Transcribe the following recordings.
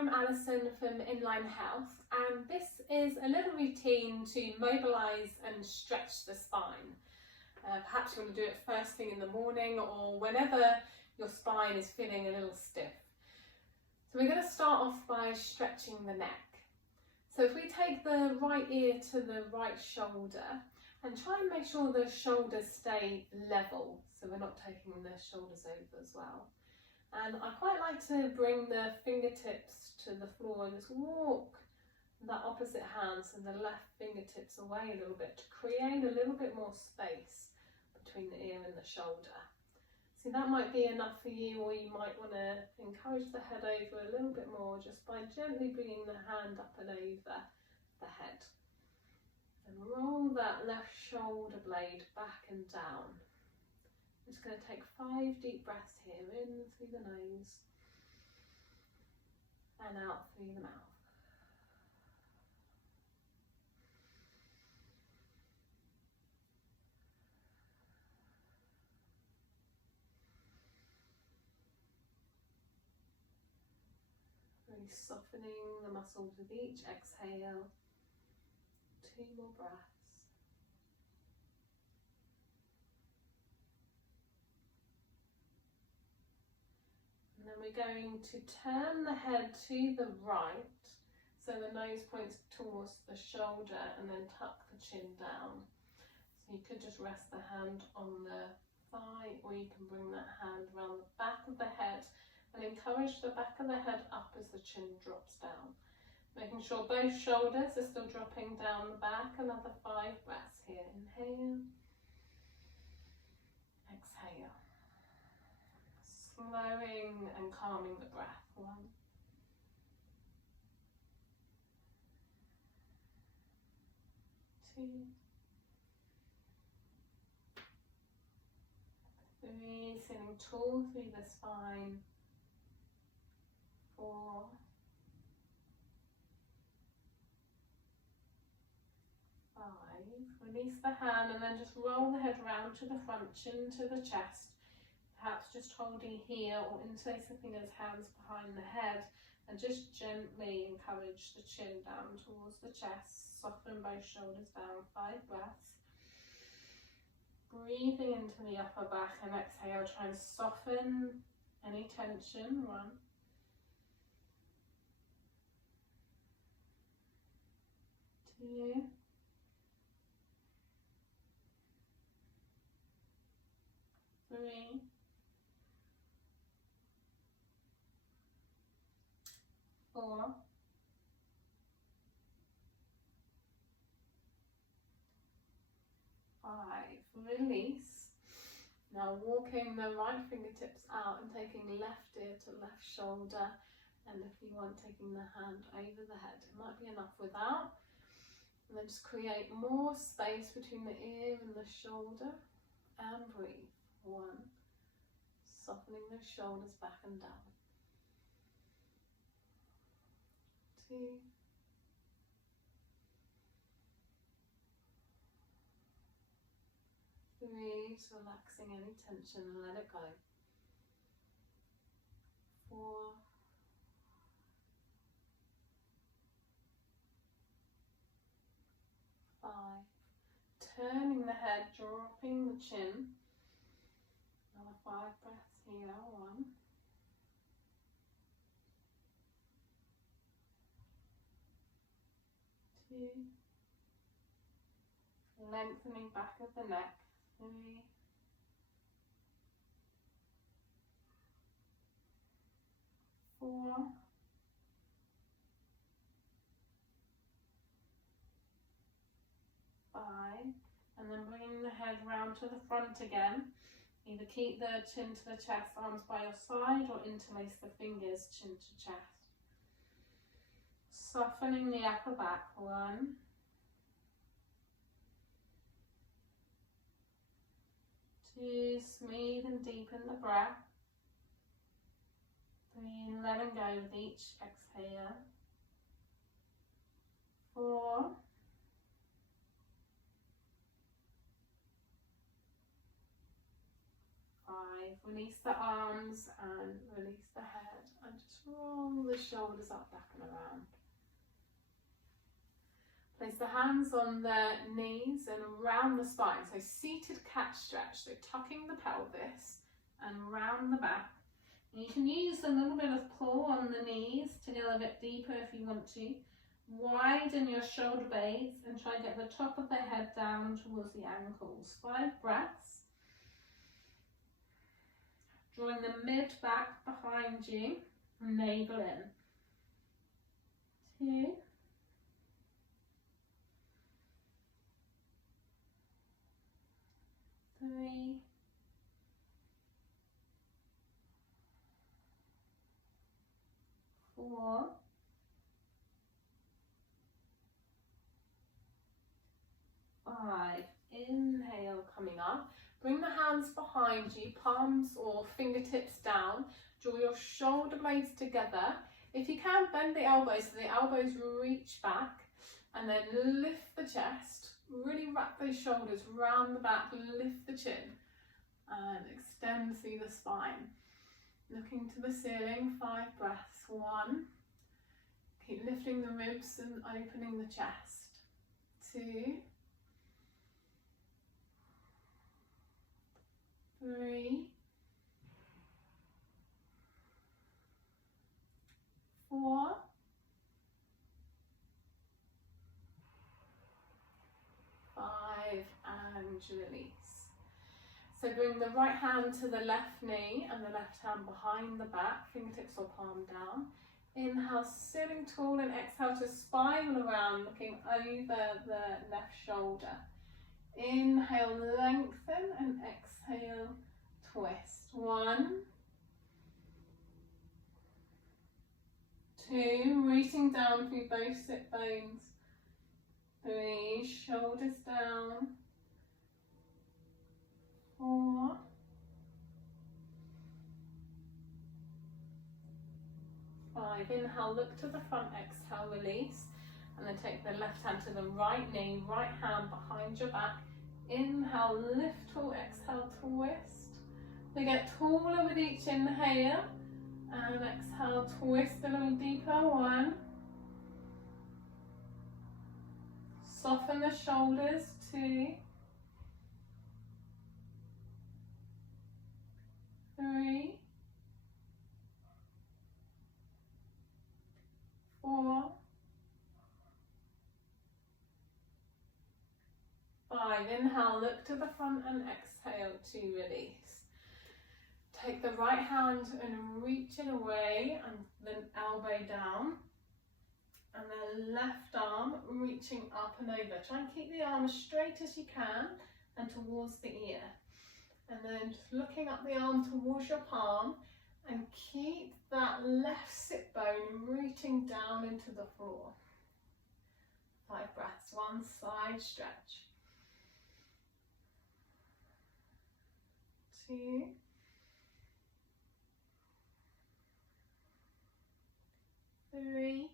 I'm Alison from Inline Health, and this is a little routine to mobilise and stretch the spine. Perhaps you want to do it first thing in the morning or whenever your spine is feeling a little stiff. So we're going to start off by stretching the neck. So if we take the right ear to the right shoulder and try and make sure the shoulders stay level, so we're not taking the shoulders over as well. And I quite like to bring the fingertips to the floor and just walk that opposite hand, so the left fingertips away a little bit, to create a little bit more space between the ear and the shoulder. So that might be enough for you, or you might want to encourage the head over a little bit more just by gently bringing the hand up and over the head. And roll that left shoulder blade back and down. I'm just going to take 5 deep breaths here, in through the nose and out through the mouth. Really softening the muscles with each exhale. 2 more breaths. And then we're going to turn the head to the right, so the nose points towards the shoulder, and then tuck the chin down. So you could just rest the hand on the thigh, or you can bring that hand around the back of the head and encourage the back of the head up as the chin drops down. Making sure both shoulders are still dropping down the back. Another 5 breaths here. Inhale, exhale. Slowing and calming the breath. 1, 2, 3, sitting tall through the spine. 4, 5. Release the hand and then just roll the head round to the front, chin to the chest. Perhaps just holding here, or interlace the fingers, hands behind the head, and just gently encourage the chin down towards the chest. Soften both shoulders down. 5 breaths. Breathing into the upper back, and exhale, try and soften any tension. 1, 2, 3, 4, 5. Release. Now walking the right fingertips out and taking left ear to left shoulder, and if you want, taking the hand over the head. It might be enough without. And then just create more space between the ear and the shoulder, and breathe. 1, softening those shoulders back and down. 2, 3, just relaxing any tension and let it go. 4, 5, turning the head, dropping the chin. Another 5 breaths here. 1, 2, lengthening back of the neck. 3, 4, 5, and then bringing the head round to the front again. Either keep the chin to the chest, arms by your side, or interlace the fingers, chin to chest. Softening the upper back. 1, 2, smooth and deepen the breath. 3, letting go with each exhale. 4, 5, release the arms and release the head, and just roll the shoulders up, back and around. Place the hands on the knees and around the spine. So seated cat stretch. So tucking the pelvis and round the back. You can use a little bit of pull on the knees to go a bit deeper if you want to. Widen your shoulder blades and try and get the top of the head down towards the ankles. 5 breaths. Drawing the mid back behind you, navel in. 2. 3. 4. 5. Inhale, coming up. Bring the hands behind you, palms or fingertips down. Draw your shoulder blades together. If you can, bend the elbows so the elbows reach back, and then lift the chest. Really wrap those shoulders round the back, lift the chin and extend through the spine. Looking to the ceiling, 5 breaths. 1. Keep lifting the ribs and opening the chest. 2. 3. 4. 5, and release. So bring the right hand to the left knee and the left hand behind the back, fingertips or palm down. Inhale, sitting tall, and exhale to spiral around, looking over the left shoulder. Inhale, lengthen, and exhale, twist. 1, 2, rooting down through both sit bones. 3, shoulders down. 4, 5. Inhale, look to the front, exhale, release. And then take the left hand to the right knee, right hand behind your back. Inhale, lift tall, exhale, twist. We get taller with each inhale. And exhale, twist a little deeper. 1. Soften the shoulders. 2. 3. 4. 5. Inhale, look to the front and exhale to release. Take the right hand and reach it away and then elbow down. And the left arm reaching up and over. Try and keep the arm as straight as you can and towards the ear. And then just looking up the arm towards your palm, and keep that left sit bone reaching down into the floor. 5 breaths. 1 side stretch. 2. 3.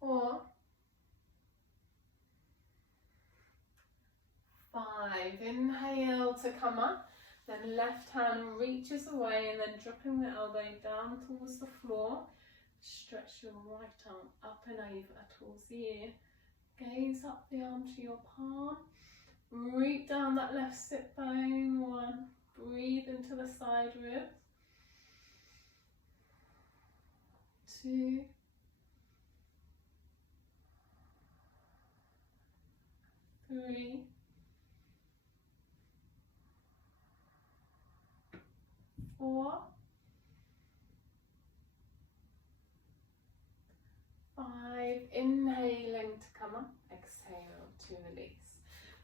4. 5. Inhale to come up, then left hand reaches away and then dropping the elbow down towards the floor. Stretch your right arm up and over towards the ear. Gaze up the arm to your palm. Reach down that left sit bone. 1. Breathe into the side ribs. 2. 3. 4. 5. Inhaling to come up. Exhale to release.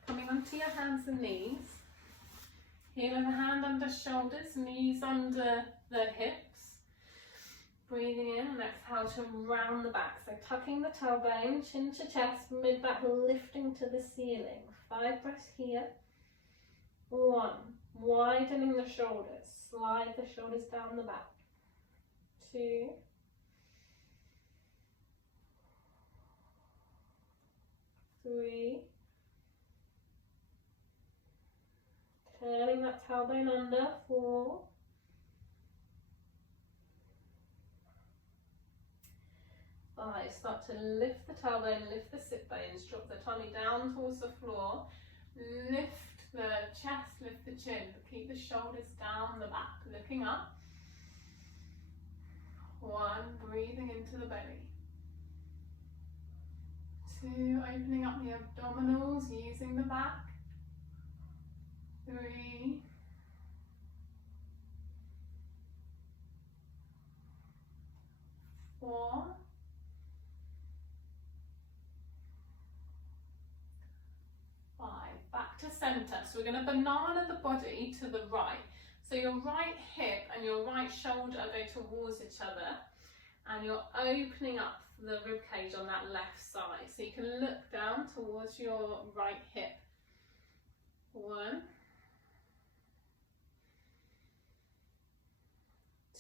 Coming onto your hands and knees. Heel of the hand under shoulders, knees under the hips. Breathing in and exhale to round the back. So tucking the tailbone, chin to chest, mid back lifting to the ceiling. 5 breaths here. 1. Widening the shoulders. Slide the shoulders down the back. 2. 3. Turning that tailbone under. 4. 5. Start to lift the tailbone, lift the sit bones, drop the tummy down towards the floor, lift the chest, lift the chin, but keep the shoulders down the back, looking up. 1, breathing into the belly. 2, opening up the abdominals, using the back. 3, 4, 5. Back to center. So we're going to banana the body to the right. So your right hip and your right shoulder go towards each other, and you're opening up the rib cage on that left side. So you can look down towards your right hip. 1,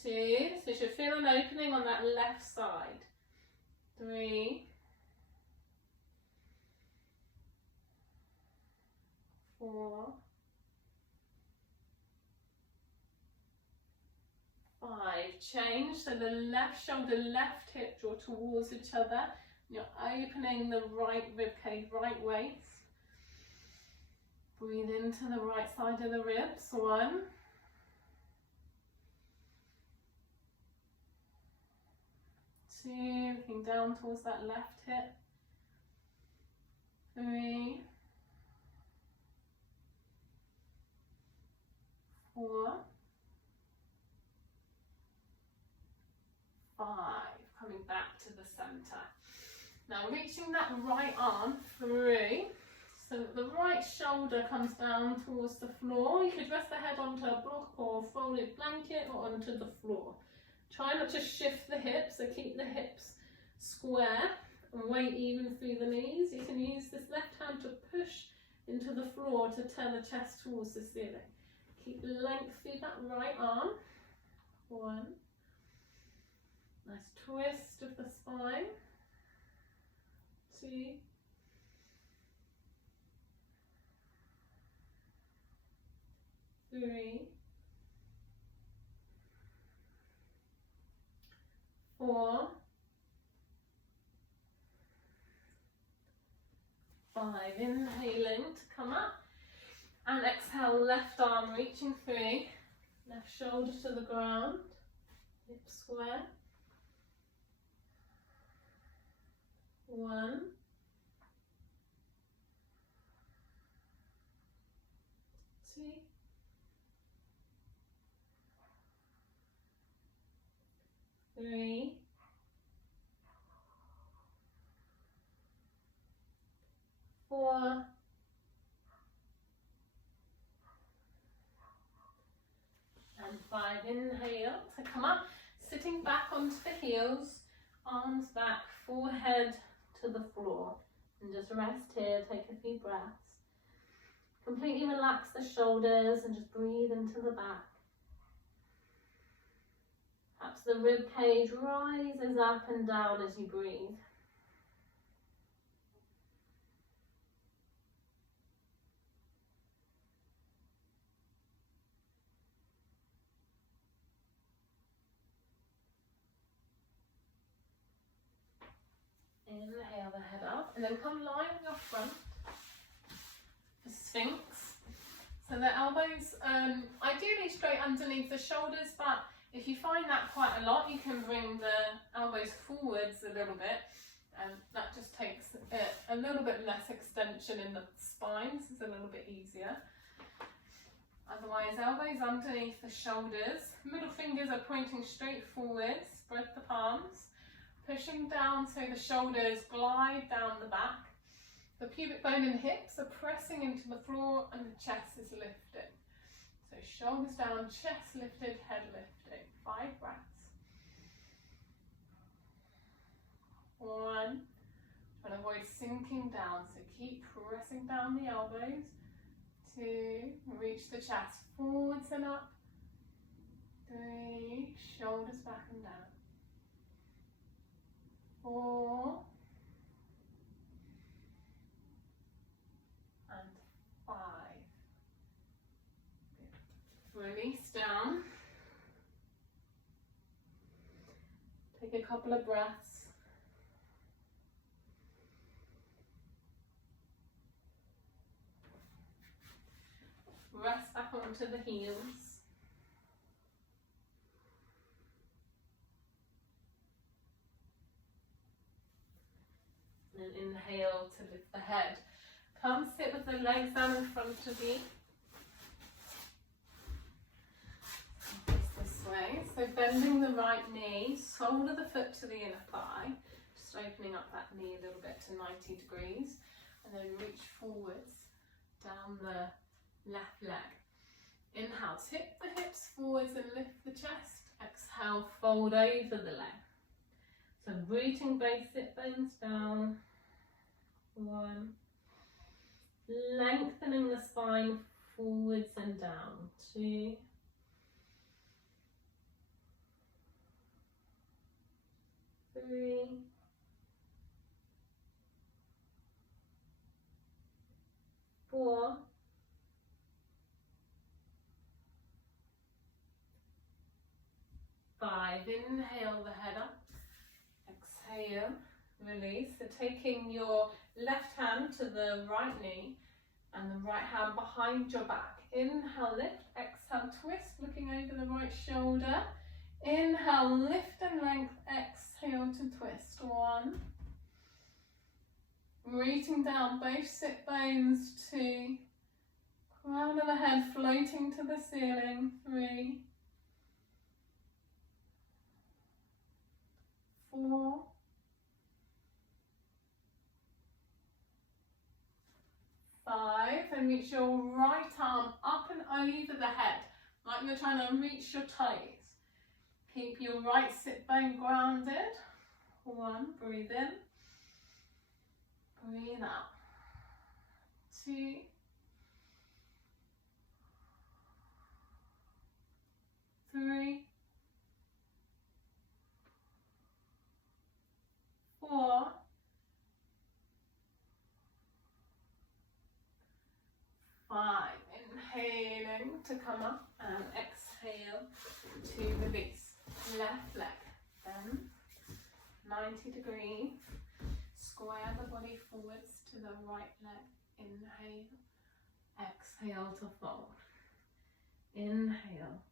2. So you should feel an opening on that left side. 3, 4, 5. Change, so the left shoulder, left hip draw towards each other. You're opening the right rib cage, right waist. Breathe into the right side of the ribs. 1, 2, looking down towards that left hip. 3, 4, 5. Coming back to the center. Now reaching that right arm through, so that the right shoulder comes down towards the floor. You could rest the head onto a block or folded blanket or onto the floor. Try not to shift the hips, so keep the hips square and weight even through the knees. You can use this left hand to push into the floor to turn the chest towards the ceiling. Keep length through that right arm. 1. Nice twist of the spine. 2. 3. 4. 5. Inhaling to come up. And exhale, left arm reaching through. Left shoulder to the ground. Hips square. 1. 2. 3. 4. 5. Inhale to come up, sitting back onto the heels, arms back, forehead to the floor, and just rest here. Take a few breaths. Completely relax the shoulders and just breathe into the back. Perhaps the rib cage rises up and down as you breathe. Inhale the head up and then come lie on your front for Sphinx. So the elbows ideally straight underneath the shoulders, but if you find that quite a lot, you can bring the elbows forwards a little bit, and that just takes a little bit less extension in the spine, so it's a little bit easier. Otherwise, elbows underneath the shoulders, middle fingers are pointing straight forward, spread the palms. Pushing down so the shoulders glide down the back. The pubic bone and hips are pressing into the floor and the chest is lifting. So shoulders down, chest lifted, head lifting. 5 breaths. 1. And avoid sinking down, so keep pressing down the elbows. 2. Reach the chest forwards and up. 3. Shoulders back and down. 4 and 5. Good. Release down. Take a couple of breaths. press back onto the heels. And inhale to lift the head. Come sit with the legs down in front of you. This way. So bending the right knee, sole of the foot to the inner thigh. Just opening up that knee a little bit to 90 degrees. And then reach forwards down the left leg. Inhale, tip the hips forwards and lift the chest. Exhale, fold over the leg. So rooting both sit bones down. 1. Lengthening the spine forwards and down. 2. 3. 4. 5. Inhale the head up. Exhale, release. So taking your left hand to the right knee and the right hand behind your back. Inhale, lift. Exhale, twist, looking over the right shoulder. Inhale, lift and length. Exhale to twist. 1. Rooting down both sit bones. 2. Crown of the head floating to the ceiling. 3. 4. 5. And reach your right arm up and over the head, like you're trying to reach your toes. Keep your right sit bone grounded. 1. Breathe in. Breathe out. 2. 3. 4. 5. Inhaling to come up and exhale to release. Left leg. Then 90 degrees. Square the body forwards to the right leg. Inhale. Exhale to fold. Inhale.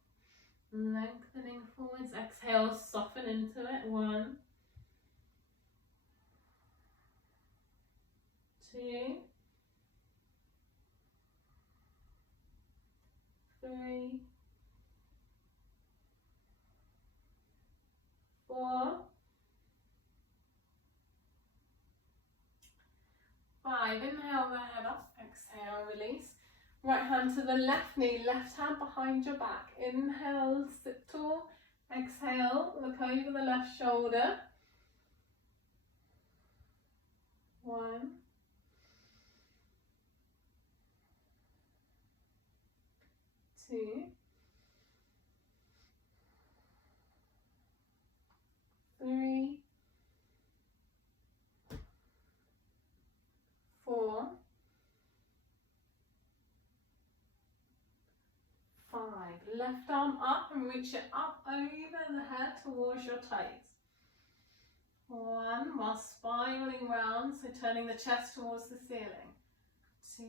Lengthening forwards. Exhale, soften into it. 1. 2. 3. 4. 5. Inhale the head up. Exhale, release. Right hand to the left knee, left hand behind your back. Inhale, sit tall. Exhale, look over the left shoulder. 1. 2. 3. 4. 5. Left arm up and reach it up over the head towards your toes. 1. While spiraling round, so turning the chest towards the ceiling. 2.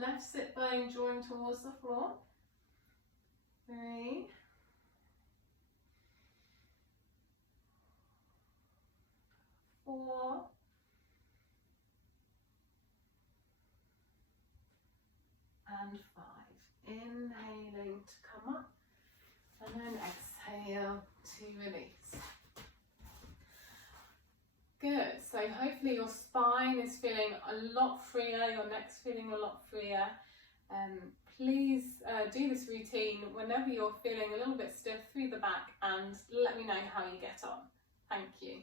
Left sit bone drawing towards the floor. 3. 4. 5. Inhaling to come up and then exhale to release. Good, so hopefully your spine is feeling a lot freer, your neck's feeling a lot freer. Please do this routine whenever you're feeling a little bit stiff through the back and let me know how you get on. Thank you.